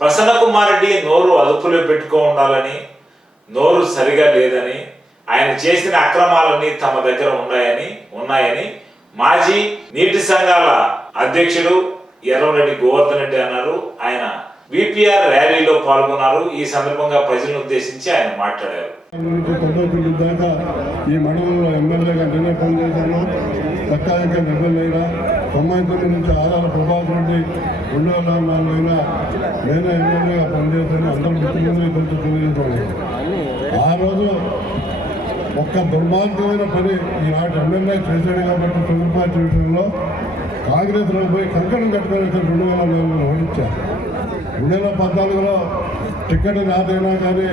ప్రసన్న కుమార్ రెడ్డి నోరు అదుపులో పెట్టుకో ఉండాలని నోరు సరిగా లేదని ఆయన చేసిన అక్రమాలన్నీ తమ దగ్గర ఉన్నాయని ఉన్నాయని మాజీ నీటి సంఘాల అధ్యక్షుడు ఎర్రంరెడ్డి గోవర్ధన్ రెడ్డి అన్నారు. ఆయన విపిఆర్ ర్యాలీలో పాల్గొన్నారు. ఈ సందర్భంగా ప్రజలను ఉద్దేశించి ఆయన మాట్లాడారు. ఈ మండలంలో ఎమ్మెల్యేగా నేనే పనిచేశాను. సక్కాయంగా ఎమ్మెల్యేగా తొంభై తొమ్మిది నుంచి ఆధార ప్రభావం అయినా ఎమ్మెల్యేగా పనిచేశాను అందరూ మిత్రులని కొంచెం ఆ రోజు ఒక్క దుర్మార్గమైన పని ఈనాటి ఎమ్మెల్యే చేశాడు కాబట్టి తెలుగు పార్టీ విషయంలో కాంగ్రెస్లో పోయి కంకణం కట్టుకొని రెండు వేల నాలుగులో ఓడించారు రెండు వేల పద్నాలుగులో టికెట్ రాదైనా కానీ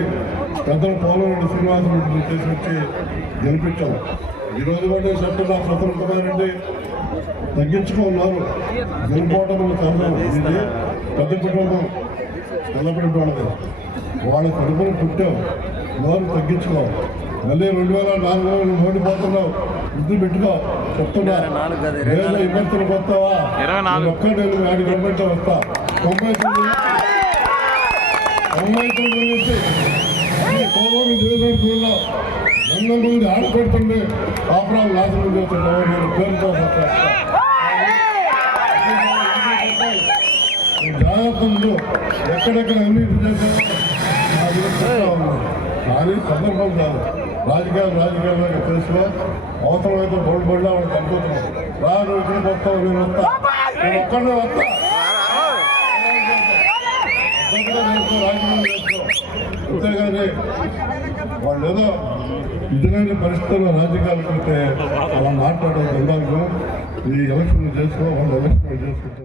పెద్దలు పోలవరెడ్డి శ్రీనివాసరెడ్డి తీసుకొచ్చి గెలిపించాం ఈరోజు కూడా చెప్తున్నా స్వతంత్ర కుమార్ రెడ్డి తగ్గించుకున్నారు. గెలిపోవడం ఇది పెద్ద కుటుంబం. నిలబడి వాళ్ళది. వాళ్ళ కడుపును పుట్టావు నోరు తగ్గించుకో మళ్ళీ రెండు వేల నాలుగు వేలు ఓడిపోతున్నావు బుద్ధి పెట్టుకో. చెప్తున్నా. ఇబ్బందులు వస్తావా ఒక్క నేను వాడి గవర్నమెంట్ వస్తా. తొంభై తొమ్మిది. తొంభై తొమ్మిది నుంచి కోవూరు నియోజకవర్గంలో వంద మంది ఆడపెడుతుండే కాపురాలు నాశనం చేస్తున్నావు నేను పేరుతో జాగ్రత్తలు ఎక్కడెక్కడ ఉన్నాను కానీ సందర్భం కాదు. రాజకీయాలు రాజకీయాలుగా తెలుసుకో అవసరమైతే బోర్డు బోర్డులో వాడు కనుకోతున్నాం రా నువ్వు ఇక్కడికి వస్తావు నేను వస్తా. నేను ఒక్కడే వస్తా. ఒక్కడే చేసుకో, రాజకీయం చేసుకో. అంతేగాని వాళ్ళు ఏదో నిజమైన పరిస్థితుల్లో రాజకీయాలు పెడితే అలా మాట్లాడడం దుర్మార్గం. ఈ ఎలక్షన్లు చేసుకో వాళ్ళు ఎలక్షన్లు చేసుకుంటారు.